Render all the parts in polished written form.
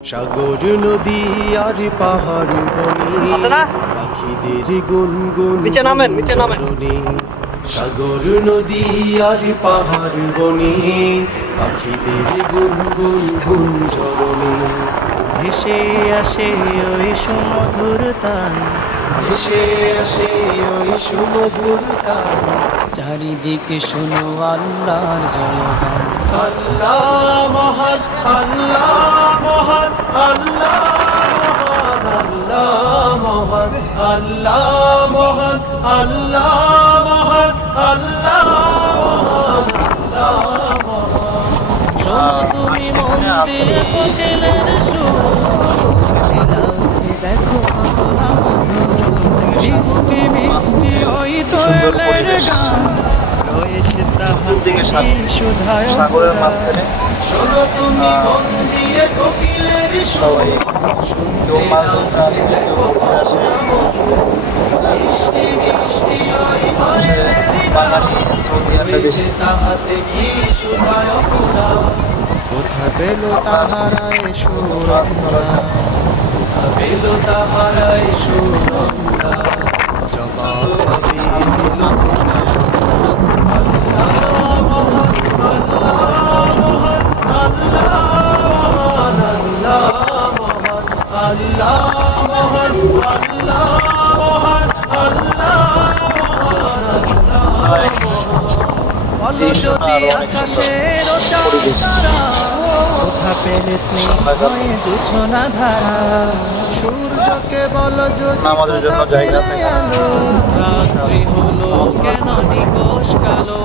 সাগর নদী আর পাহাড় বনে পাখিদের গুনগুন নিচে নামেন সাগর নদী আর পাহাড় বনে পাখিদের গুনগুন গুঞ্জরণে ভেসে আসে ওই সুমধুর তান, ভেসে আসে ওই সুমধুর তান। চারিদিকে শোনো আল্লাহর জয়গান। আল্লাহ মহান, আল্লাহ মহান, আল্লাহ মহান, আল্লাহ মহান, আল্লাহ মহান, আল্লাহ মহান, আল্লাহ মহান। শোনো তুমি মন দিয়ে কোকিলের সুর, শুনতে লাগছে দেখো কত না মধুর। মিষ্টি মিষ্টি ওই দোয়েলের গান, রয়েছে তাহাতে সুধায় সাগরের মাঝখানে শোনো তুমি মন দিয়ে কোকিলের সুর, শুনতে লাগছে দেখো কত না মধুর। মিষ্টি মিষ্টি ওই দোয়েলের গান, রয়েছে তাহাতে কি সুধায় ফুরা। কোথা পেল তাহারায় সুরঙ্গা, কোথা পেল তাহারায় সুরঙ্গা। জবাব পাবে দিল খোদা। আল্লাহ মহান, আল্লাহ মহান, আল্লাহ মহান, আল্লাহ মহান, আল্লাহ মহান, আল্লাহ মহান, আল্লাহ মহান। বলো যদি আকাশের তারা, কোথা পেলে স্নেহ হয়ে জোছনা ধারা। সূর্যকে বলো যদি আমাদের জন্য কোথা জায়গা আছে। পেলে আলো, রাত্রি হলো কেন নিকোষ কালো।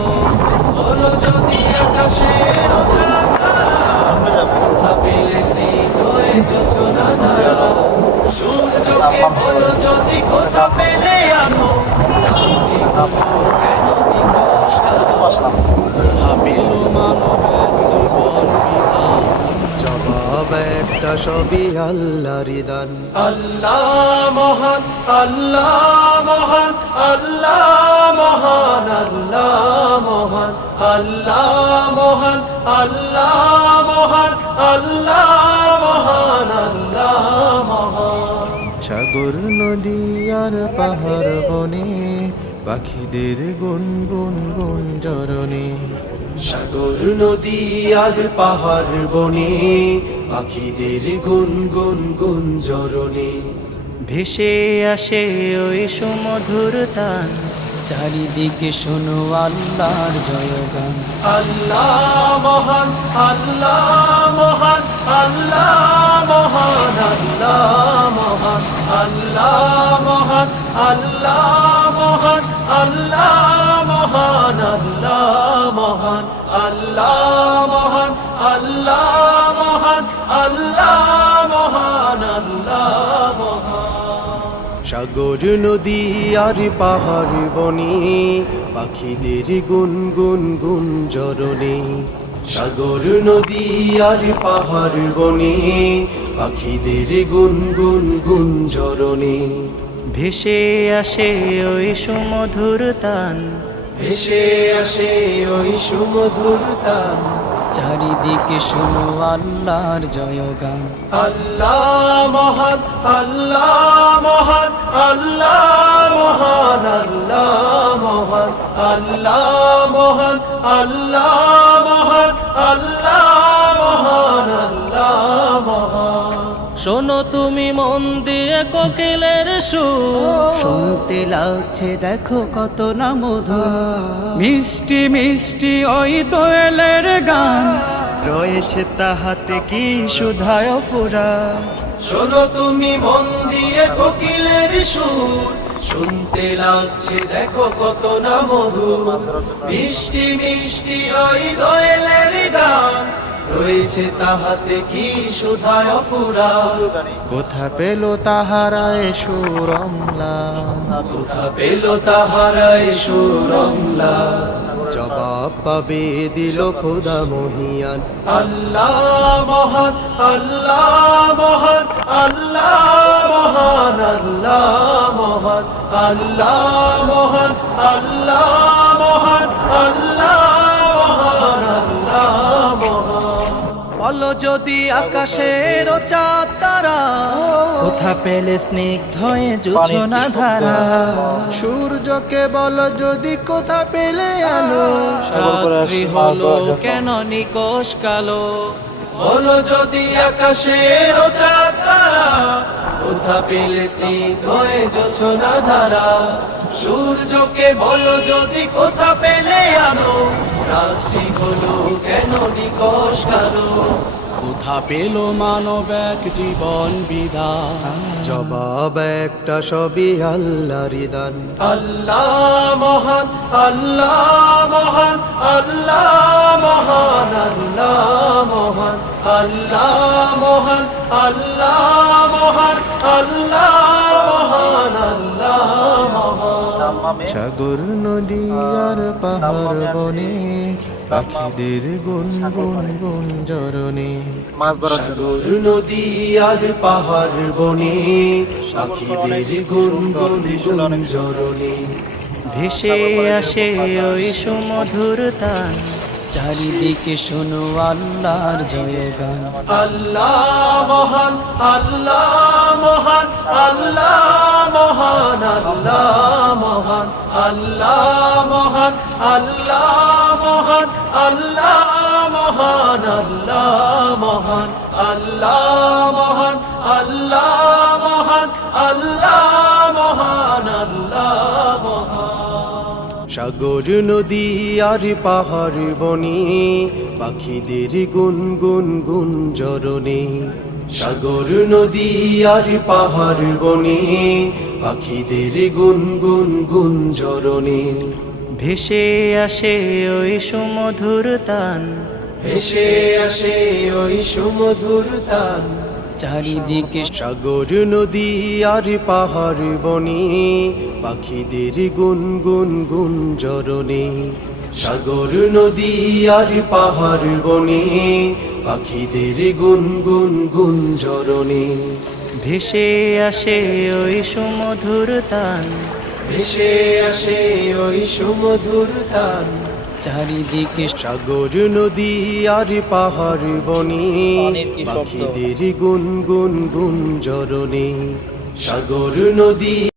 বলো যদি আকাশের চাঁদ তারা, কোথা পেলে স্নিগ্ধ হয়ে জোছনা ধারা। সূর্যকে বলো যদি কোথা পেলে আলো, রাত্রি হলো কেন নিকষ কালো। কোথা পেল মানব এক জীবন বিধান। জবাব একটা সবই আল্লাহর দান। আল্লাহ মহান, আল্লাহ মহান, আল্লাহ মহান, আল্লাহ মহান, আল্লাহ মহান, আল্লাহ মহান, আল্লাহ মহান, আল্লাহ মহান। সাগর নদী আর পাহাড় বনে পাখিদের গুনগুন গুঞ্জরণে। সাগর নদী আর পাহাড় বনে পাখিদের গুনগুন গুঞ্জরণে ভেসে আসে ওই সুমধুর তান, চারিদিকে শোনো আল্লাহর জয়গান। আল্লাহ মহান, আল্লাহ মহান, আল্লাহ মহান, আল্লাহ মহান, আল্লাহ মহান, আল্লাহ মহান, আল্লাহ মহান, আল্লাহ মহান, আল্লাহ মহান, আল্লাহ মহান, আল্লাহ মহান, আল্লাহ মহান। সাগর নদী আর পাহাড় বনে পাখিদের গুনগুন গুঞ্জরণে। সাগর নদী আর পাহাড় বনে পাখিদের গুনগুন গুঞ্জরণে ভেসে আসে ওই সুমধুর তান, ভেসে আসে ওই সুমধুর তান। চারিদিকে শোনো আল্লাহর জয়গান। আল্লাহ মহান, আল্লাহ মহান, আল্লাহ মহান, আল্লাহ মহান, আল্লাহ মহান, আল্লাহ মহান, আল্লাহ মহান, আল্লাহ মহান। শোনো তুমি মন দিয়ে কোকিলের সুর, শুনতে লাগছে দেখো কত না মধুর। মিষ্টি মিষ্টি ওই দোয়েলের গান, রয়েছে তাহাতে কি সুধায় ফুরা। শোনো তুমি মন দিয়ে কোকিলের সুর, শুনতে লাগছে দেখো কত না মধুর। মিষ্টি মিষ্টি ওই দোয়েলের গান, রয়েছে তাহাতে কি সুধায় ফুরা। কোথা পেল তাহারায় সুরমলা, কোথা পেল তাহারায় সুরমলা। জবাব পাবে দিল খোদা মহিয়ান। আল্লাহ মহান, আল্লাহ মহান, আল্লাহ মহান, আল্লাহ মহান, আল্লাহ মহান, আল্লাহ মহান, আল্লাহ মহান, আল্লাহ মহান। বলো যদি আকাশের চাঁদ তারা, কোথা পেলে স্নিগ্ধ এ জোছনা ধারা। সূর্যকে বলো যদি কোথা পেলে আলো, রাত্রি হলো কেন নিকোষ কালো। বলো যদি আকাশের চাঁদ তারা, কোথা পেলে স্নিগ্ধ এ জোছনা ধারা। সূর্যকে বলো যদি কোথা পেলে আলো, রাত্রি হলো কেন নিকোষ কালো। কোথা পেল মানব এক জীবন বিধান, জবাব একটা সবই আল্লাহরই দান। আল্লাহ মহান, আল্লাহ মহান, আল্লাহ মহান, আল্লাহ মহান, আল্লাহ মহান, আল্লাহ মহান, আল্লাহ মহান, আল্লাহ মহান। সাগর নদী আর পাহাড় বনে, পাখিদের গুনগুন গুঞ্জরণে। সাগর নদী আর পাহাড় বনে, পাখিদের গুনগুন গুঞ্জরণে। ভেসে আসে ওই সুমধুর তান, চারিদিকে শোনো আল্লাহর জয়গান। আল্লাহ মহান, আল্লাহ মহান, আল্লাহ মহান, আল্লাহ মহান, আল্লাহ মহান, আল্লাহ মহান, আল্লাহ মহান, আল্লাহ মহান, আল্লাহ মহান, আল্লাহ মহান, আল্লাহ মহান, আল্লাহ মহান। সাগর নদী আর পাহাড় বনে, পাখিদের গুনগুন গুঞ্জরণে। সাগর নদী আর পাহাড় বনে, পাখিদের গুনগুন গুঞ্জরণে। ভেসে আসে ওই সুমধুর তান, ভেসে আসে ওই সুমধুর তান। চারিদিকে সাগর নদী আর পাহাড় বনে, পাখিদের গুনগুন গুঞ্জরণে। সাগর নদী আর পাহাড় বনে, পাখিদের গুনগুন গুঞ্জরণে। ভেসে আসে ওই সুমধুর তান, ভেসে আসে ওই সুমধুর তান। চারিদিকে সাগর নদী আর পাহাড় বনে, পাখিদের গুনগুন গুঞ্জরণে। সাগর নদী